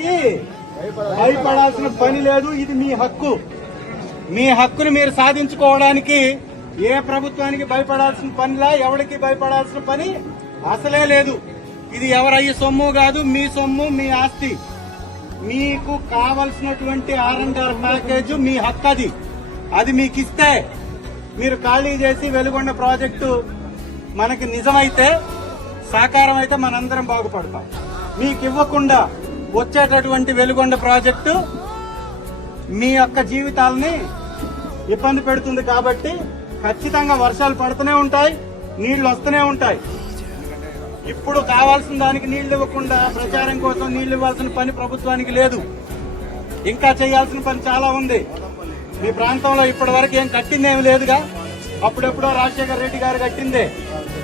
దానికి భయపడాల్సిన పని లేదు. ఇది మీ హక్కు. మీ హక్కును మీరు సాధించుకోవడానికి ఏ ప్రభుత్వానికి భయపడాల్సిన పనిలా, ఎవరికి భయపడాల్సిన పని అసలే లేదు. ఇది ఎవరయ్యే సొమ్ము కాదు, మీ సొమ్ము, మీ ఆస్తి. మీకు కావలసినటువంటి R&R ప్యాకేజ్ మీ హక్కు. అది మీకు ఇస్తే మీరు ఖాళీ చేసి వెలుగొండ ప్రాజెక్టు మనకి నిజమైతే, సాకారం అయితే మనందరం బాగుపడతాం. మీకు ఇవ్వకుండా వచ్చేటటువంటి వెలుగొండ ప్రాజెక్టు మీ యొక్క జీవితాలని ఇబ్బంది పెడుతుంది. కాబట్టి ఖచ్చితంగా వర్షాలు పడుతూనే ఉంటాయి, నీళ్లు వస్తూనే ఉంటాయి. ఇప్పుడు కావాల్సిన దానికి నీళ్లు ఇవ్వకుండా ప్రచారం కోసం నీళ్లు ఇవ్వాల్సిన పని ప్రభుత్వానికి లేదు. ఇంకా చేయాల్సిన పని చాలా ఉంది. మీ ప్రాంతంలో ఇప్పటి వరకు ఏం కట్టిందేమి లేదుగా. అప్పుడెప్పుడో రాజశేఖర రెడ్డి గారు కట్టిందే.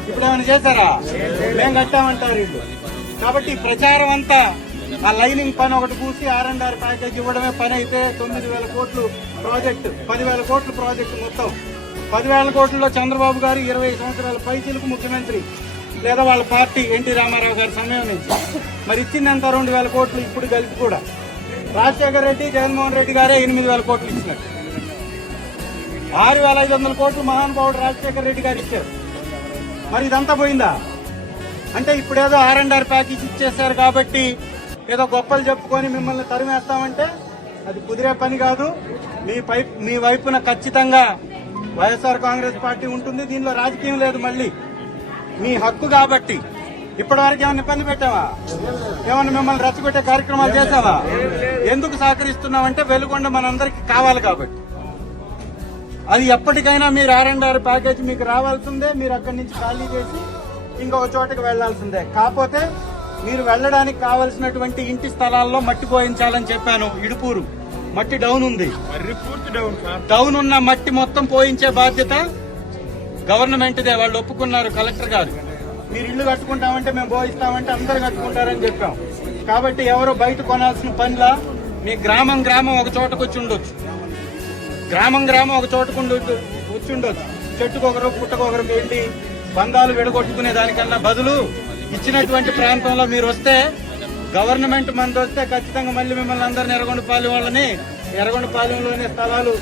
ఇప్పుడు ఏమైనా చేశారా? మేం కట్టామంటారు వీళ్ళు. కాబట్టి ప్రచారం అంతా ఆ లైనింగ్ పని ఒకటి పూసి R&R ప్యాకేజ్ ఇవ్వడమే పని అయితే 9,000 కోట్లు ప్రాజెక్టు, 10,000 కోట్ల ప్రాజెక్టు. మొత్తం 10,000 కోట్లలో చంద్రబాబు గారు 20 సంవత్సరాల పైచిలకు ముఖ్యమంత్రి, లేదా వాళ్ళ పార్టీ ఎన్టీ రామారావు గారి సమయం నుంచి. మరి ఇచ్చిందంత 2,000 కోట్లు. ఇప్పుడు కలిపి కూడా రాజశేఖర రెడ్డి, జగన్మోహన్ రెడ్డి గారే 8,000 కోట్లు ఇచ్చినట్టు. 6,500 కోట్లు మహానుభావుడు రాజశేఖర రెడ్డి గారు ఇచ్చారు. మరి ఇదంతా పోయిందా? అంటే ఇప్పుడేదో R&R ప్యాకేజ్ ఇచ్చేశారు కాబట్టి ఏదో గొప్పలు చెప్పుకొని మిమ్మల్ని తరిమేస్తామంటే అది కుదిరే పని కాదు. మీ వైపున ఖచ్చితంగా వైఎస్ఆర్ కాంగ్రెస్ పార్టీ ఉంటుంది. దీనిలో రాజకీయం లేదు. మళ్ళీ మీ హక్కు కాబట్టి. ఇప్పటివరకు ఏమన్నా ఇబ్బంది పెట్టావా? ఏమన్నా మిమ్మల్ని రెచ్చగొట్టే కార్యక్రమాలు చేసావా? ఎందుకు సహకరిస్తున్నామంటే వెలుగొండ మనందరికీ కావాలి కాబట్టి. అది ఎప్పటికైనా మీరు R&R ప్యాకేజ్ మీకు రావాల్సిందే. మీరు అక్కడి నుంచి ఖాళీ చేసి ఇంకొక చోటకి వెళ్లాల్సిందే. కాకపోతే మీరు వెళ్లడానికి కావలసినటువంటి ఇంటి స్థలాల్లో మట్టి పోయించాలని చెప్పాను. ఇడుపూరు మట్టి డౌన్ ఉంది. డౌన్ ఉన్న మట్టి మొత్తం పోయించే బాధ్యత గవర్నమెంట్దే. వాళ్ళు ఒప్పుకున్నారు కలెక్టర్ గారు. మీరు ఇల్లు కట్టుకుంటామంటే మేము పోయిస్తామంటే అందరు కట్టుకుంటారని చెప్పాం. కాబట్టి ఎవరు బయట కొనాల్సిన పనిలా మీ గ్రామం ఒక చోటకు వచ్చి ఉండొచ్చు. గ్రామం ఒక చోటకు వచ్చి ఉండొచ్చు. చెట్టుకొకరు పుట్టకొకరు వెళ్ళి బంధాలు విడగొట్టుకునే దానికన్నా బదులు ఇచ్చినటువంటి ప్రాంతంలో మీరు వస్తే, గవర్నమెంట్ మంది వస్తే ఖచ్చితంగా మళ్ళీ మిమ్మల్ని అందరిని ఎర్రగొండపాలెంలోనే స్థలాలు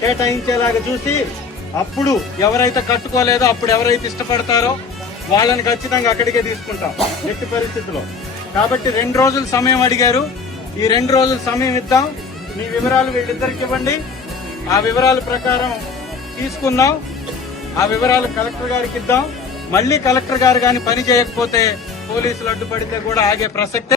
కేటాయించేలాగా చూసి, అప్పుడు ఎవరైతే కట్టుకోలేదో, అప్పుడు ఎవరైతే ఇష్టపడతారో వాళ్ళని ఖచ్చితంగా అక్కడికే తీసుకుంటాం ఎట్టి పరిస్థితిలో. కాబట్టి 2 రోజులు సమయం అడిగారు. ఈ 2 రోజుల సమయం ఇద్దాం. మీ వివరాలు వీళ్ళిద్దరికి ఇవ్వండి. ఆ వివరాల ప్రకారం తీసుకుందాం. ఆ వివరాలు కలెక్టర్ గారికి ఇద్దాం. మళ్లీ కలెక్టర్ గారు కానీ పని చేయకపోతే పోలీసులు అడ్డుపడితే కూడా ఆగే ప్రసక్తే